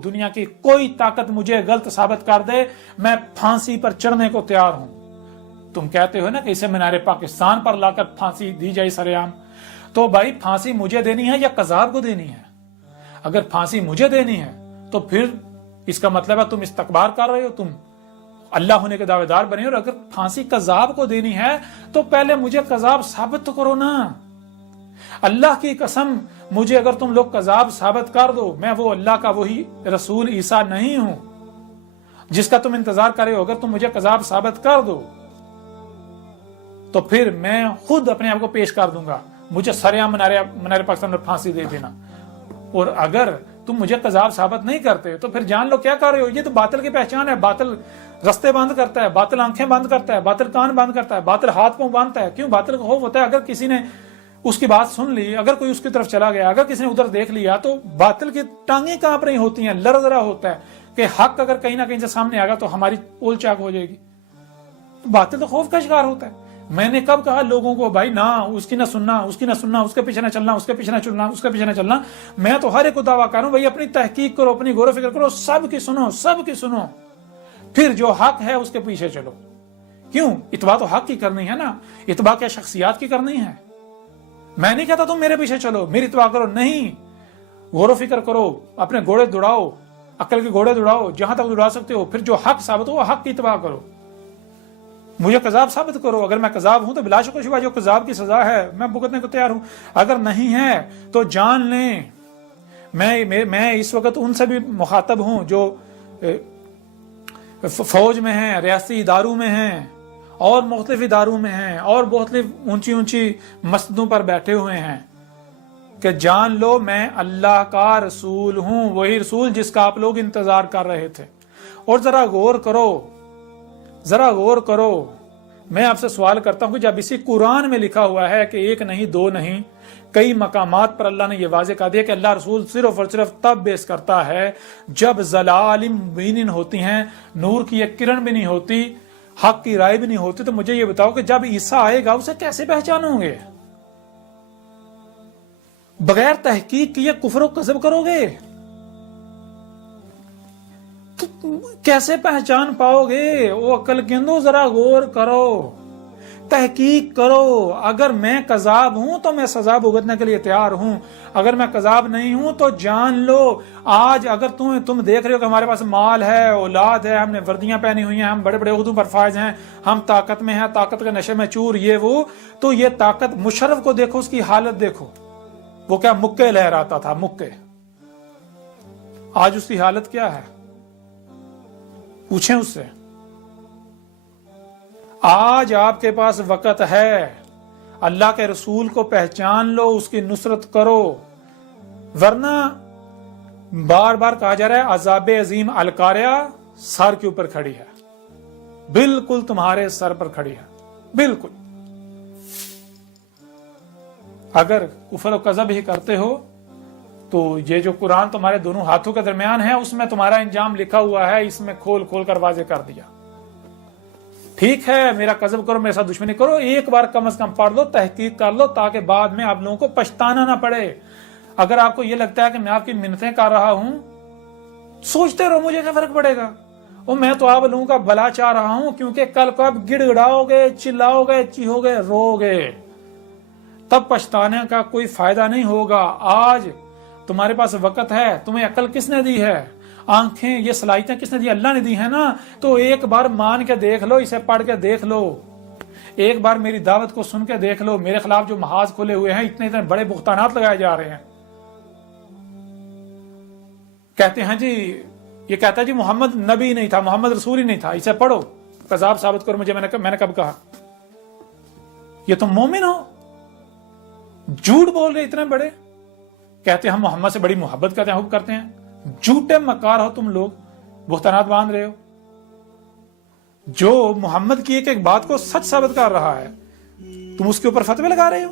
दुनिया की कोई ताकत मुझे गलत साबित कर दे, मैं फांसी पर चढ़ने को तैयार हूं। तुम कहते हो ना कि इसे मीनार पाकिस्तान पर लाकर फांसी दी जाए सरेआम, तो भाई फांसी मुझे देनी है या कज़ाब को देनी है? अगर फांसी मुझे देनी है तो फिर इसका मतलब है तुम इस्तकबार कर रहे हो, तुम अल्लाह होने के दावेदार बने हो। और अगर फांसी कज़ाब को देनी है तो पहले मुझे कज़ाब साबित तो करो ना। अल्लाह की कसम, मुझे अगर तुम लोग कज़ाब साबित कर दो, मैं वो अल्लाह का वही रसूल ईसा नहीं हूं जिसका तुम इंतजार कर रहे हो। अगर तुम मुझे कज़ाब साबित कर दो तो फिर मैं खुद अपने आप को पेश कर दूंगा, मुझे सरेआम मीनार पाकिस्तान में फांसी दे देना। और अगर तुम मुझे कज़ाब साबित नहीं करते तो फिर जान लो क्या कर रहे हो। ये तो बातिल की पहचान है। बातिल रस्ते बंद करता है, बातिल आंखें बंद करता है, बातिल कान बंद करता है, बातिल हाथ पांव बांधता है। क्यों? बातिल का खौफ होता है अगर किसी ने उसकी बात सुन ली, अगर कोई उसकी तरफ चला गया, अगर किसी ने उधर देख लिया, तो बातिल की टांगें कांप रही होती हैं, लरजरा होता है कि हक अगर कहीं ना कहीं से सामने आएगा तो हमारी पोल चाक हो जाएगी। तो बातिल तो खौफ का शिकार होता है। मैंने कब कहा लोगों को भाई ना उसकी ना सुनना, उसकी ना सुनना, उसके पीछे ना चलना, उसके पीछे ना चलना, उसके पीछे ना चलना। मैं तो हर एक को दावा कर रहा हूं भाई अपनी तहकीक करो, अपनी गौर फिक्र करो, सबकी सुनो, सबकी सुनो, फिर जो हक है उसके पीछे चलो। क्यों? इत्बा तो हक की करनी है ना, इत्बा क्या शख्सियात की करनी है। मैं नहीं कहता तुम मेरे पीछे चलो, मेरी इत्बा करो, नहीं, गौर फिक्र करो, अपने घोड़े दौड़ाओ, अक्ल के घोड़े दौड़ाओ, जहां तक दौड़ा सकते हो, फिर जो हक साबित हो हक की इत्बा करो। मुझे कज़ाब साबित करो, अगर मैं कज़ाब हूं तो बिलाशुबा शुबा जो कज़ाब की सजा है मैं भुगतने को तैयार हूं। अगर नहीं है तो जान लें मैं इस वक्त उनसे भी मुखातब हूं जो फौज में हैं, रियासती इदारों में हैं और मुख्तलिफ इदारों में हैं और बहुत ऊंची ऊंची मस्जिदों पर बैठे हुए हैं कि जान लो मैं अल्लाह का रसूल हूं, वही रसूल जिसका आप लोग इंतजार कर रहे थे। और जरा गौर करो, जरा गौर करो, मैं आपसे सवाल करता हूं कि जब इसी कुरान में लिखा हुआ है कि एक नहीं दो नहीं कई मकामात पर अल्लाह ने यह वाज़ेह कर दिया कि अल्लाह रसूल सिर्फ और सिर्फ तब बेस करता है जब ज़लालिम मुबीनिन होती हैं, नूर की एक किरण भी नहीं होती, हक की राय भी नहीं होती। तो मुझे ये बताओ कि जब ईसा आएगा उसे कैसे पहचानोगे? बगैर तहकीक किए कुफ्र व कज़ब करोगे तो कैसे पहचान पाओगे? वो अक्ल केंदो, जरा गौर करो, तहकीक करो। अगर मैं कज़ाब हूं तो मैं सजा भुगतने के लिए तैयार हूं, अगर मैं कज़ाब नहीं हूं तो जान लो आज अगर तुम देख रहे हो कि हमारे पास माल है, औलाद है, हमने वर्दियां पहनी हुई हैं, हम बड़े बड़े उहदों पर फायज हैं, हम ताकत में हैं, ताकत के नशे में चूर, ये वो, तो ये ताकत मुशर्रफ को देखो, उसकी हालत देखो, वो क्या मुक्के लहराता था, मुक्के। आज उसकी हालत क्या है? पूछें उससे। आज आपके पास वक़्त है, अल्लाह के रसूल को पहचान लो, उसकी नुसरत करो, वरना बार बार कहा जा रहा है अज़ाब अजीम अलकारिया सर के ऊपर खड़ी है, बिल्कुल तुम्हारे सर पर खड़ी है, बिल्कुल। अगर कुफ्र और कज़ब ही करते हो तो ये जो कुरान तुम्हारे दोनों हाथों के दरमियान है उसमें तुम्हारा इंजाम लिखा हुआ है, इसमें खोल खोल कर वाज़ेह कर दिया। ठीक है, मेरा कज़ब करो, मेरे साथ दुश्मनी करो, एक बार कम से कम पढ़ लो, तहकीक कर लो, ताकि बाद में आप लोगों को पछताना ना पड़े। अगर आपको यह लगता है कि मैं आपकी मिन्नतें कर रहा हूं, सोचते रहो, मुझे क्या फर्क पड़ेगा, और मैं तो आप लोगों का भला चाह रहा हूं, क्योंकि कल को आप गिड़गिड़ाओगे, चिल्लाओगे, चीहोगे, रोगे, तब पछताने का कोई फायदा नहीं होगा। आज तुम्हारे पास वक़्त है, तुम्हें अकल किसने दी है, आंखें, ये सलाहियतें किसने दी? अल्लाह ने दी है ना। तो एक बार मान के देख लो, इसे पढ़ के देख लो, एक बार मेरी दावत को सुन के देख लो। मेरे खिलाफ जो महाज खुले हुए हैं, इतने इतने बड़े बुख्तानात लगाए जा रहे हैं, कहते हैं जी, ये कहता है जी मोहम्मद नबी नहीं था, मोहम्मद रसूल ही नहीं था, इसे पढ़ो, कज़ाब साबित करो मुझे। मैंने कब कहा? ये तुम मोमिन हो? झूठ बोल रहे इतने बड़े, कहते हैं हम मोहम्मद से बड़ी मोहब्बत करते हैं, हुब करते हैं। झूठे मकार हो तुम लोग, बुख्तानात बांध रहे हो। जो मोहम्मद की एक एक बात को सच साबित कर रहा है तुम उसके ऊपर फतवे लगा रहे हो।